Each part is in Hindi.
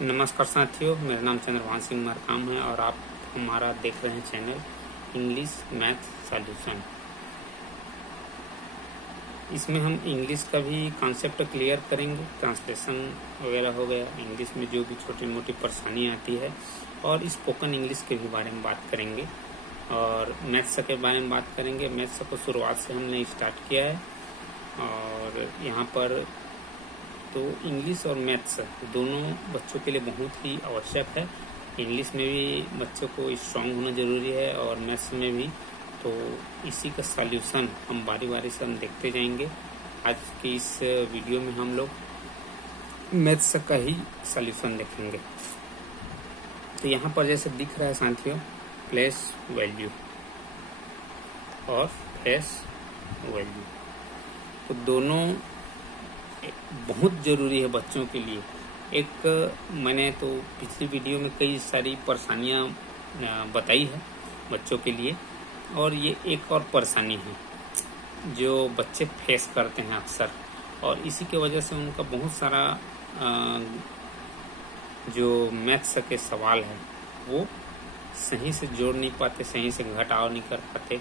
नमस्कार साथियों, मेरा नाम चंद्रभान सिंह मरकाम है और आप हमारा देख रहे हैं चैनल इंग्लिश मैथ सॉल्यूशन। इसमें हम इंग्लिश का भी कॉन्सेप्ट क्लियर करेंगे, ट्रांसलेशन वगैरह हो गया, इंग्लिश में जो भी छोटी मोटी परेशानी आती है, और स्पोकन इंग्लिश के भी बारे में बात करेंगे और मैथ्स के बारे में बात करेंगे। मैथ्स को शुरुआत से हमने स्टार्ट किया है और यहाँ पर तो इंग्लिश और मैथ्स दोनों बच्चों के लिए बहुत ही आवश्यक है। इंग्लिश में भी बच्चों को स्ट्रांग होना ज़रूरी है और मैथ्स में भी। तो इसी का सॉल्यूशन हम बारी बारी से हम देखते जाएंगे। आज की इस वीडियो में हम लोग मैथ्स का ही सॉल्यूशन देखेंगे। तो यहाँ पर जैसे दिख रहा है साथियों, प्लेस वैल्यू और फेस वैल्यू, तो दोनों बहुत ज़रूरी है बच्चों के लिए। एक मैंने तो पिछली वीडियो में कई सारी परेशानियां बताई है बच्चों के लिए, और ये एक और परेशानी है जो बच्चे फेस करते हैं अक्सर, और इसी के वजह से उनका बहुत सारा जो मैथ्स के सवाल है वो सही से जोड़ नहीं पाते, सही से घटाव नहीं कर पाते।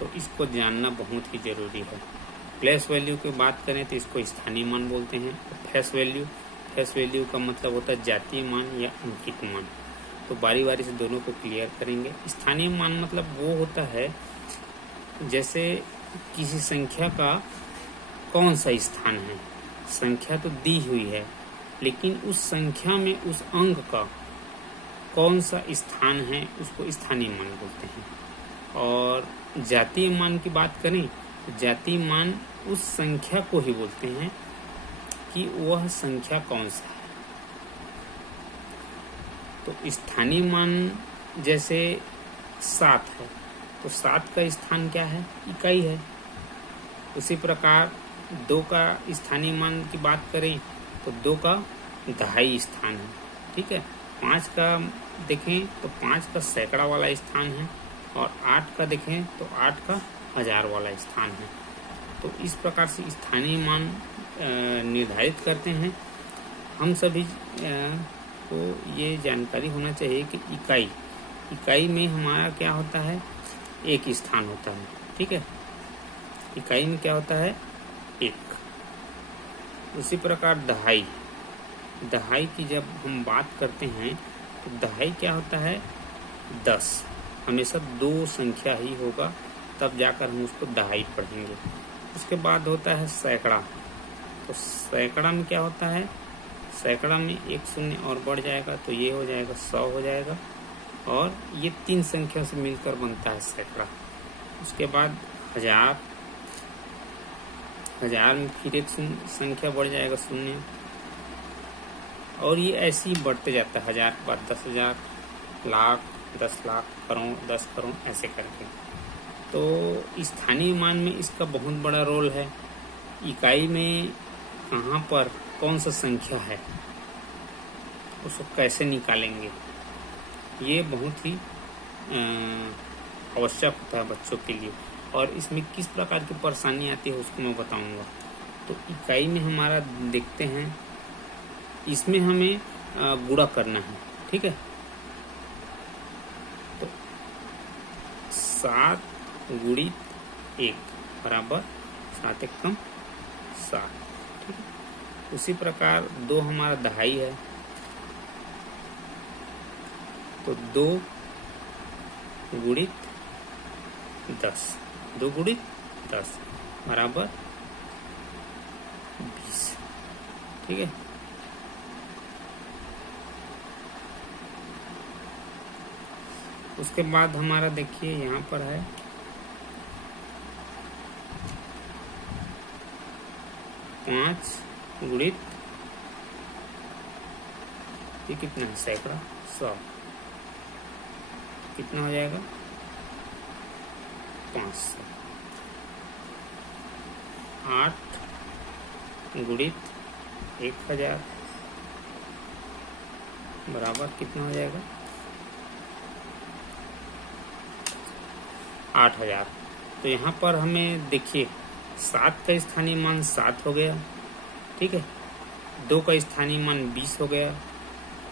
तो इसको जानना बहुत ही ज़रूरी है। प्लेस वैल्यू की बात करें तो इसको स्थानीय मान बोलते हैं। फेस वैल्यू का मतलब होता है जातीय मान या अंकित मान। तो बारी बारी से दोनों को क्लियर करेंगे। स्थानीय मान मतलब वो होता है जैसे किसी संख्या का कौन सा स्थान है। संख्या तो दी हुई है, लेकिन उस संख्या में उस अंक का कौन सा स्थान है उसको स्थानीय मान बोलते हैं। और जातीय मान की बात करें, जातीय मान उस संख्या को ही बोलते हैं कि वह संख्या कौन सा है। तो स्थानीय मान जैसे 7 है, तो 7 का स्थान क्या है? इकाई है। उसी प्रकार 2 का स्थानीय मान की बात करें तो 2 का दहाई स्थान है, ठीक है। 5 का देखें तो 5 का सैकड़ा वाला स्थान है, और 8 का देखें तो 8 का हजार वाला स्थान है। तो इस प्रकार से स्थानीय मान निर्धारित करते हैं। हम सभी को ये जानकारी होना चाहिए कि इकाई में हमारा क्या होता है? एक स्थान होता है, ठीक है। इकाई में क्या होता है? 1। उसी प्रकार दहाई की जब हम बात करते हैं तो दहाई क्या होता है? 10। हमेशा 2 संख्या ही होगा, तब जाकर हम उसको दहाई पढ़ेंगे। उसके बाद होता है सैकड़ा। तो सैकड़ा में क्या होता है? सैकड़ा में 1 शून्य और बढ़ जाएगा तो ये हो जाएगा 100 हो जाएगा, और ये 3 संख्या से मिलकर बनता है सैकड़ा। उसके बाद हजार में फिर 1 संख्या बढ़ जाएगा 0, और ये ऐसे ही बढ़ते जाता है। 1000 के बाद 10,000, लाख, 10 लाख, करोड़, 10 करोड़, ऐसे करके। तो स्थानीय मान में इसका बहुत बड़ा रोल है। इकाई में कहाँ पर कौन सा संख्या है उसको कैसे निकालेंगे, ये बहुत ही आवश्यक होता है बच्चों के लिए। और इसमें किस प्रकार की परेशानी आती है उसको मैं बताऊंगा। तो इकाई में हमारा देखते हैं, इसमें हमें गुणा करना है, ठीक है। तो 7 गुणित 1 बराबर 7 एकम 7, ठीक है। उसी प्रकार 2 हमारा दहाई है, तो 2 गुणित 10, 2 गुणित 10 बराबर 20, ठीक है। उसके बाद हमारा देखिए यहाँ पर है 5 गुणित, ये कितना है? सैकड़ा 100, कितना हो जाएगा? 500। 8 गुणित 1000 बराबर कितना हो जाएगा? 8000। तो यहाँ पर हमें देखिए 7 का स्थानीय मान 7 हो गया, ठीक है। 2 का स्थानीय मान 20 हो गया,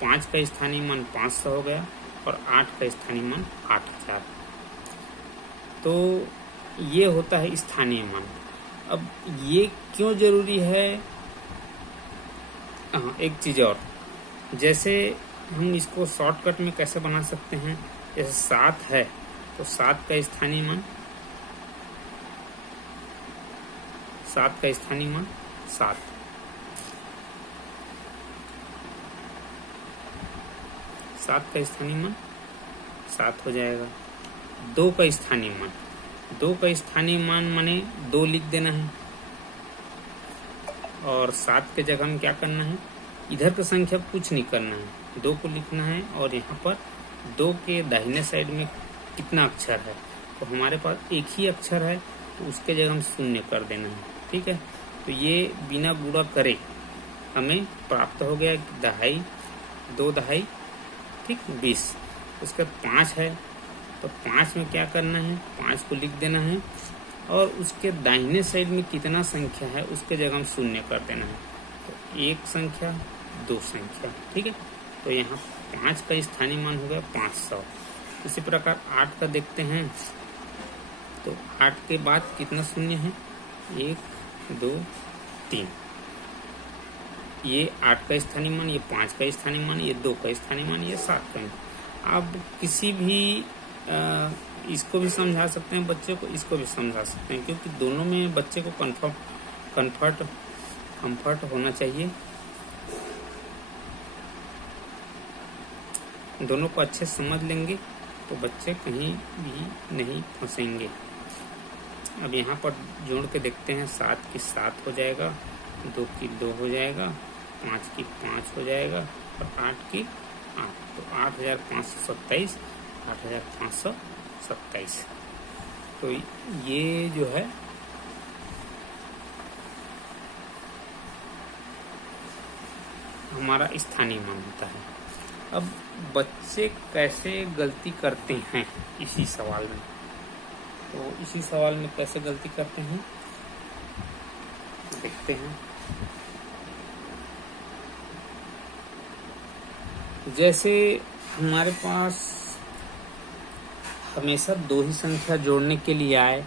5 का स्थानीय मान 500 हो गया और 8 का स्थानीय मान 8000। तो ये होता है स्थानीय मान। अब ये क्यों जरूरी है? हाँ, एक चीज़ और, जैसे हम इसको शॉर्टकट में कैसे बना सकते हैं, जैसे 7 है तो 7 का स्थानीय मान 7 का स्थानीय मान 7, 7 का स्थानीय मान 7 हो जाएगा। 2 का स्थानीय मान, 2 का स्थानीय मान माने 2 लिख देना है और 7 के जगह में क्या करना है, इधर का संख्या कुछ नहीं करना है, 2 को लिखना है और यहाँ पर 2 के दाहिने साइड में कितना अक्षर है, तो हमारे पास एक ही अक्षर है तो उसके जगह हम 0 कर देना है। ठीक है, तो ये बिना गुणा करे हमें प्राप्त हो गया दहाई, 2 दहाई, ठीक, 20। उसके बाद 5 है तो 5 में क्या करना है, 5 को लिख देना है और उसके दाहिने साइड में कितना संख्या है उसके जगह हम 0 कर देना है, तो 1 संख्या 2 संख्या। ठीक है, तो यहाँ 5 का स्थानीय मान हो गया 500। इसी प्रकार 8 का देखते हैं, तो 8 के बाद कितना शून्य है, 1 2 3, ये 8 का स्थानीय मान, ये 5 का स्थानीय मान, ये 2 का स्थानीय मान, ये 7 का। आप किसी भी इसको भी समझा सकते हैं बच्चे को, इसको भी समझा सकते हैं, क्योंकि दोनों में बच्चे को कंफर्ट होना चाहिए, दोनों को अच्छे समझ लेंगे तो बच्चे कहीं भी नहीं फंसेंगे। अब यहाँ पर जोड़ के देखते हैं, 7 की 7 हो जाएगा, 2 की 2 हो जाएगा, 5 की 5 हो जाएगा और 8 की 8, तो 8527, 8527। तो ये जो है हमारा स्थानीय मान होता है। अब बच्चे कैसे गलती करते हैं इसी सवाल में, तो इसी सवाल में कैसे गलती करते हैं देखते हैं। जैसे हमारे पास हमेशा 2 ही संख्या जोड़ने के लिए आए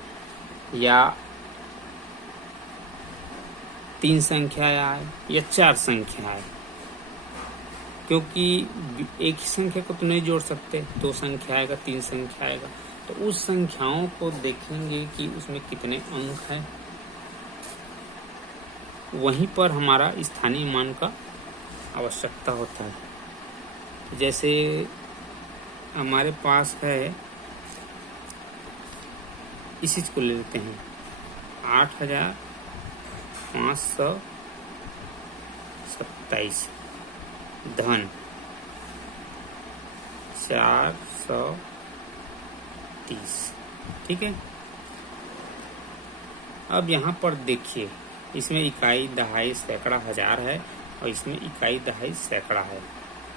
या 3 संख्या आए या 4 संख्या आए, क्योंकि एक ही संख्या को तो नहीं जोड़ सकते, 2 संख्या आएगा, 3 संख्या आएगा, तो उस संख्याओं को देखेंगे कि उसमें कितने अंक हैं, वहीं पर हमारा स्थानीय मान का आवश्यकता होता है। जैसे हमारे पास है, इस चीज को ले लेते हैं, 8527 धन 430। ठीक है, अब यहाँ पर देखिए, इसमें इकाई, दहाई, सैकड़ा, हजार है और इसमें इकाई, दहाई, सैकड़ा है।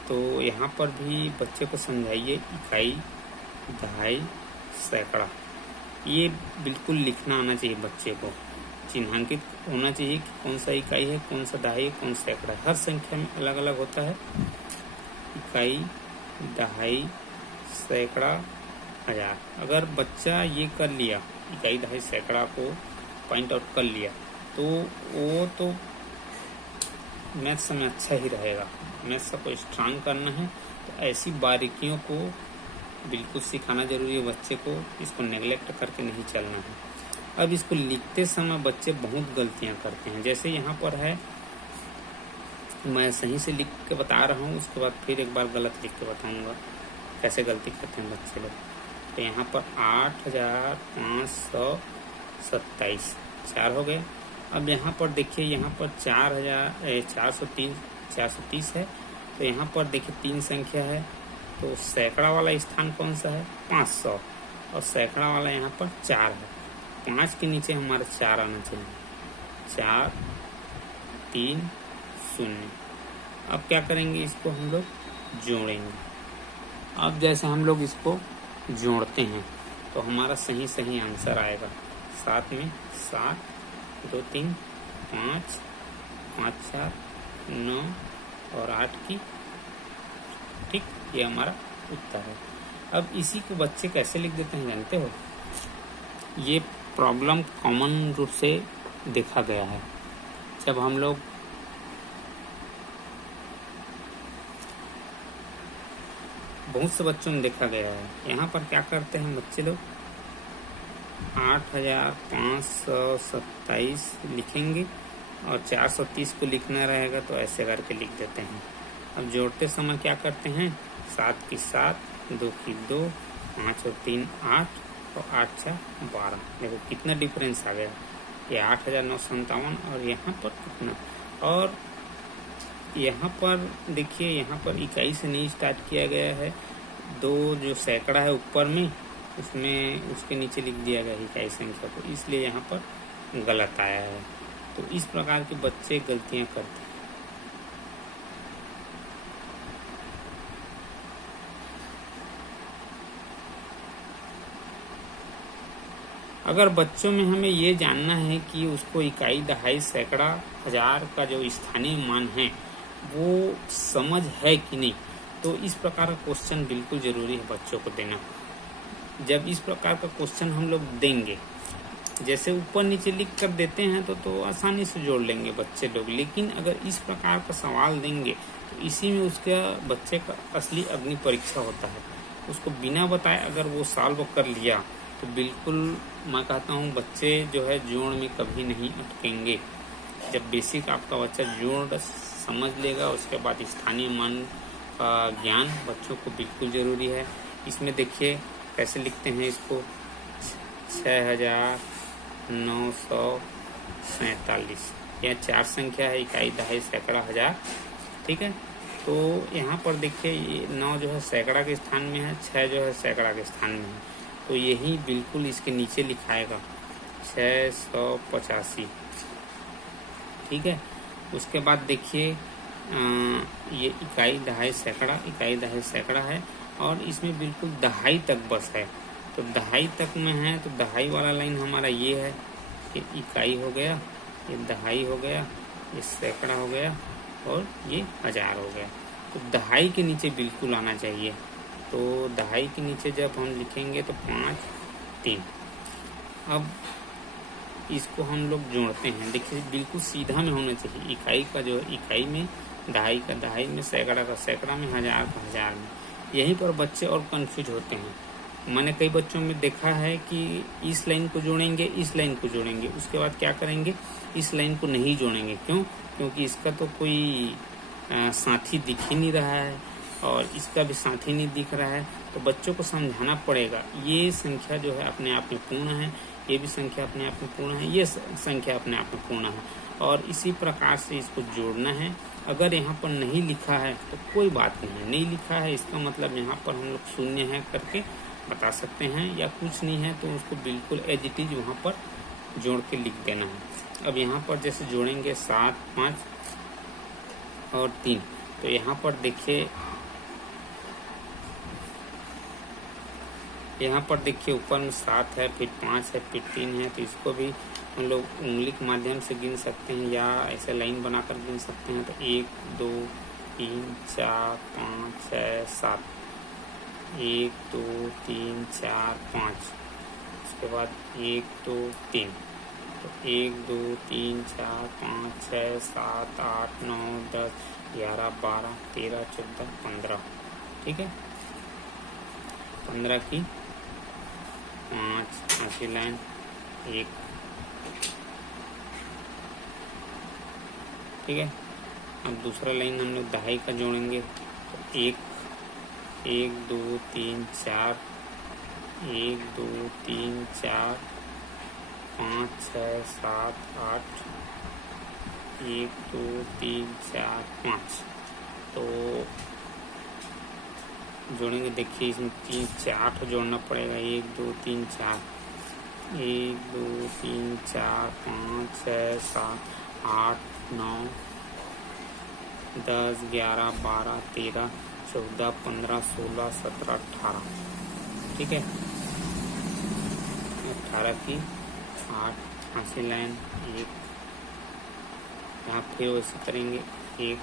तो यहाँ पर भी बच्चे को समझाइए, इकाई, दहाई, सैकड़ा, ये बिल्कुल लिखना आना चाहिए बच्चे को, चिन्हांकित होना चाहिए कि कौन सा इकाई है, कौन सा दहाई है, कौन सा सैकड़ा है। हर संख्या में अलग अलग होता है, इकाई, दहाई, सैकड़ा, हजार। अगर बच्चा ये कर लिया, इकाई, दहाई, सैकड़ा को पॉइंट आउट कर लिया, तो वो तो मैथ्स में अच्छा ही रहेगा। मैथ्स को स्ट्रांग करना है तो ऐसी बारीकियों को बिल्कुल सिखाना जरूरी है बच्चे को, इसको नेगलेक्ट करके नहीं चलना है। अब इसको लिखते समय बच्चे बहुत गलतियां करते हैं। जैसे यहाँ पर है, मैं सही से लिख के बता रहा हूँ, उसके बाद फिर एक बार गलत लिख के बताऊंगा कैसे गलती करते हैं बच्चे लोग। तो यहाँ पर 8527 4 हो गए। अब यहाँ पर देखिए, यहाँ पर 430 है, तो यहाँ पर देखिए 3 संख्या है, तो सैकड़ा वाला स्थान कौन सा है, 500, और सैकड़ा वाला यहाँ पर 4 है। 5 के नीचे हमारा 4 आना चाहिए, 4 3 0। अब क्या करेंगे, इसको हम लोग जोड़ेंगे। अब जैसे हम लोग इसको जोड़ते हैं तो हमारा सही सही आंसर आएगा। 7 में 7, 2 3 5, 5 4 9 और 8 की ठीक, ये हमारा उत्तर है। अब इसी को बच्चे कैसे लिख देते हैं जानते हो? ये प्रॉब्लम कॉमन रूप से देखा गया है। जब हम लोग बहुत से बच्चों में देखा गया है, यहाँ पर क्या करते हैं बच्चे लोग 8527 लिखेंगे और 430 को लिखना रहेगा तो ऐसे करके लिख देते हैं। अब जोड़ते समय क्या करते हैं 7 की 7, 2 की 2, 5 और 3 8 और 8 6 12। देखो कितना डिफरेंस आ गया, ये 8957 और यहाँ पर कितना, और यहाँ पर देखिए यहाँ पर इकाई से नहीं स्टार्ट किया गया है, 2 जो सैकड़ा है ऊपर में उसमें उसके नीचे लिख दिया गया इकाई संख्या को, इसलिए यहाँ पर गलत आया है। तो इस प्रकार के बच्चे गलतियाँ करते हैं। अगर बच्चों में हमें ये जानना है कि उसको इकाई, दहाई, सैकड़ा, हजार का जो स्थानीय मान है वो समझ है कि नहीं, तो इस प्रकार का क्वेश्चन बिल्कुल जरूरी है बच्चों को देना। जब इस प्रकार का क्वेश्चन हम लोग देंगे, जैसे ऊपर नीचे लिख कर देते हैं तो आसानी से जोड़ लेंगे बच्चे लोग, लेकिन अगर इस प्रकार का सवाल देंगे तो इसी में उसका बच्चे का असली अग्नि परीक्षा होता है। उसको बिना बताए अगर वो सॉल्व कर लिया तो बिल्कुल मैं कहता हूँ बच्चे जो है जोड़ में कभी नहीं अटकेंगे। जब बेसिक आपका बच्चा जोड़ समझ लेगा, उसके बाद स्थानीय मान का ज्ञान बच्चों को बिल्कुल ज़रूरी है। इसमें देखिए कैसे लिखते हैं इसको 6947, यह 4 संख्या है, इकाई, दहाई, सैकड़ा, हजार। ठीक है, तो यहाँ पर देखिए ये 9 जो है सैकड़ा के स्थान में है, 6 जो है सैकड़ा के स्थान में है, तो यही बिल्कुल इसके नीचे लिखाएगा 685। ठीक है, उसके बाद देखिए ये इकाई, दहाई, सैकड़ा, इकाई, दहाई, सैकड़ा है और इसमें बिल्कुल दहाई तक बस है। तो दहाई तक में है तो दहाई वाला लाइन हमारा ये है कि इकाई हो गया, ये दहाई हो गया, ये सैकड़ा हो गया और ये हजार हो गया। तो दहाई के नीचे बिल्कुल आना चाहिए। तो दहाई के नीचे जब हम लिखेंगे तो 5 3। अब इसको हम लोग जोड़ते हैं, देखिए बिल्कुल सीधा में होना चाहिए। इकाई का जो है इकाई में, दहाई का दहाई में, सैकड़ा का सैकड़ा में, हजार का हजार में। यहीं पर बच्चे और कंफ्यूज होते हैं। मैंने कई बच्चों में देखा है कि इस लाइन को जोड़ेंगे, इस लाइन को जोड़ेंगे, उसके बाद क्या करेंगे इस लाइन को नहीं जोड़ेंगे। क्यों? क्योंकि इसका तो कोई साथी दिख ही नहीं रहा है और इसका भी साथी नहीं दिख रहा है। तो बच्चों को समझाना पड़ेगा ये संख्या जो है अपने आप में पूर्ण है, ये भी संख्या अपने आप में पूर्ण है, ये संख्या अपने आप में पूर्ण है, और इसी प्रकार से इसको जोड़ना है। अगर यहाँ पर नहीं लिखा है तो कोई बात नहीं है, नहीं लिखा है इसका मतलब यहाँ पर हम लोग शून्य है करके बता सकते हैं, या कुछ नहीं है तो उसको बिल्कुल एज इट इज वहाँ पर जोड़ के लिख देना है। अब यहाँ पर जैसे जोड़ेंगे 7 5 और 3, तो यहाँ पर देखिए ऊपर में 7 है, फिर 5 है, फिर 3 है, तो इसको भी हम लोग उंगली के माध्यम से गिन सकते हैं या ऐसे लाइन बनाकर गिन सकते हैं। तो 1 2 3 4 5 6 7, 1 2 3 4 5, उसके बाद 1 2 3, तो 1 2 3 4 5 6 7 8 9 10 11 12 13 14 15। ठीक है, 15 की 5 ऐसी लाइन 1। ठीक है, अब दूसरा लाइन हम लोग दहाई का जोड़ेंगे तो 1 1 2 3 4, 1 2 3 4 5 6 7 8, 1 2 3 4 5, तो जोड़ेंगे। देखिए इसमें 3 4 जोड़ना पड़ेगा, 1 2 3 4, 1 2 3 4 5 6 7 8 9 10 11 12 13 14 15 16 17 18। ठीक है, 18 की 8 ऐसी लाइन 1, यहाँ फिर वैसे करेंगे 1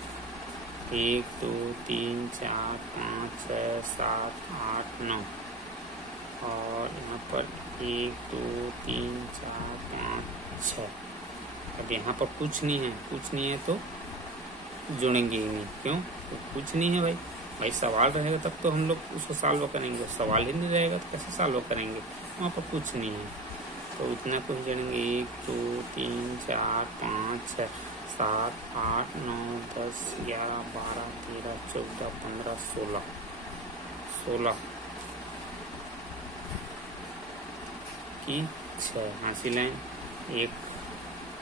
1 2 3 4 5 6 7 8 9 और यहाँ पर 1 2 3 4 5 6। अब यहाँ पर कुछ नहीं है तो जोड़ेंगे ही नहीं। क्यों? तो कुछ नहीं है भाई सवाल रहेगा तब तो हम लोग उसको सॉल्व करेंगे, सवाल ही नहीं रहेगा तो कैसे सॉल्व करेंगे? वहाँ पर कुछ नहीं है तो इतना कुछ जोड़ेंगे। 1 2 3 4 5 6 7 8 9 10 11 12 13 14 15 16 की 6 हासिल लाइन। एक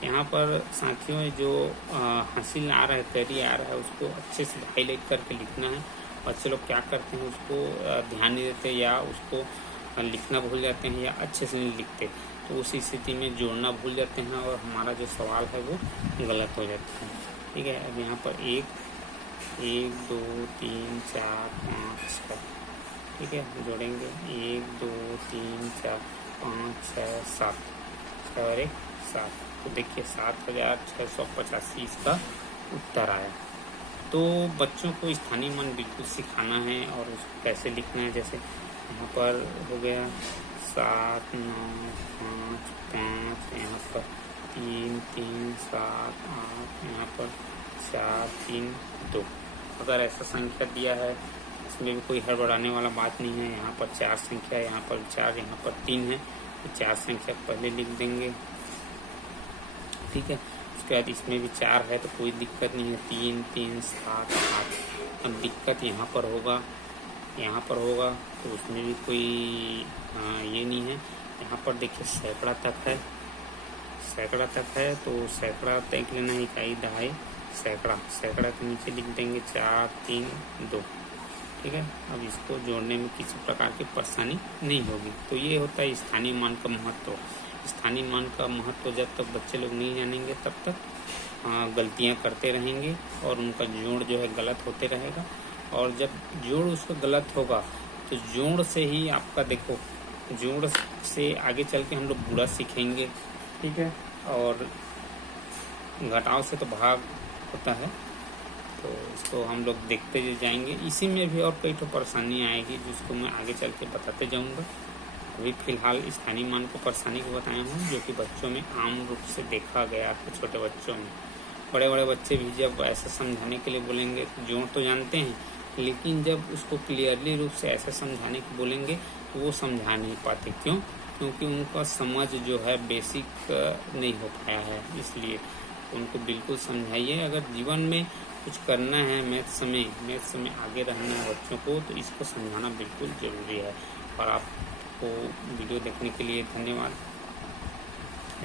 यहाँ पर साथियों जो हासिल आ रहा है, तैयारी आ रहा है, उसको अच्छे से हाईलाइट करके लिखना है। बच्चे लोग क्या करते हैं, उसको ध्यान नहीं देते या उसको लिखना भूल जाते हैं या अच्छे से नहीं लिखते, तो उस स्थिति में जोड़ना भूल जाते हैं और हमारा जो सवाल है वो गलत हो जाता है। ठीक है, अब यहाँ पर 1 2 3 4 5 6, ठीक है, जोड़ेंगे 1 2 3 4 5 6 7, 6 और 1 7। तो देखिए 7685 इसका उत्तर आया। तो बच्चों को स्थानीय मान बिल्कुल सिखाना है और उसको कैसे लिखना है। जैसे यहाँ पर हो गया 7 9 5 5, यहाँ पर 3 3 7 8, यहाँ पर 4 3 2। अगर ऐसा संख्या दिया है इसमें भी कोई हड़बड़ाने वाला बात नहीं है। यहाँ पर 4 संख्या, यहाँ पर 4, यहाँ पर 3 है, तो 4 संख्या पहले लिख देंगे। ठीक है, उसके बाद इसमें भी 4 है तो कोई दिक्कत नहीं है। 3 3 7 8। अब दिक्कत यहाँ पर होगा तो उसमें भी कोई ये नहीं है। यहाँ पर देखिए सैकड़ा तक है तो सैकड़ा तक लेना है, इकाई दहाई सैकड़ा के नीचे लिख देंगे 4 3 2। ठीक है, अब इसको जोड़ने में किसी प्रकार की परेशानी नहीं होगी। तो ये होता है स्थानीय मान का महत्व। स्थानीय मान का महत्व जब तक बच्चे लोग नहीं जानेंगे तब तक गलतियां करते रहेंगे और उनका जोड़ जो है गलत होते रहेगा। और जब जोड़ उसका गलत होगा तो जोड़ से ही आपका देखो, जोड़ से आगे चल के हम लोग बुरा सीखेंगे। ठीक है, और घटाव से तो भाग होता है, तो इसको हम लोग देखते जाएंगे। इसी में भी और कई तो परेशानी आएगी जिसको मैं आगे चल के बताते जाऊँगा। अभी फिलहाल स्थानीय मान को परेशानी को बताया हूँ जो कि बच्चों में आम रूप से देखा गया है। छोटे बच्चों में, बड़े बच्चे भी जब ऐसा समझाने के लिए बोलेंगे तो जोड़ तो जानते हैं, लेकिन जब उसको क्लियरली रूप से ऐसा समझाने को बोलेंगे तो वो समझा नहीं पाते। क्यों? क्योंकि उनका समझ जो है बेसिक नहीं हो पाया है। इसलिए उनको बिल्कुल समझाइए। अगर जीवन में कुछ करना है, मैथ्स में आगे रहना है बच्चों को, तो इसको समझाना बिल्कुल ज़रूरी है। और आपको वीडियो देखने के लिए धन्यवाद।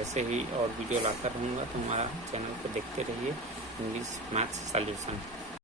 ऐसे ही और वीडियो लाता रहूँगा, तो हमारा चैनल को देखते रहिए, इंग्लिश मैथ्स सॉल्यूशन।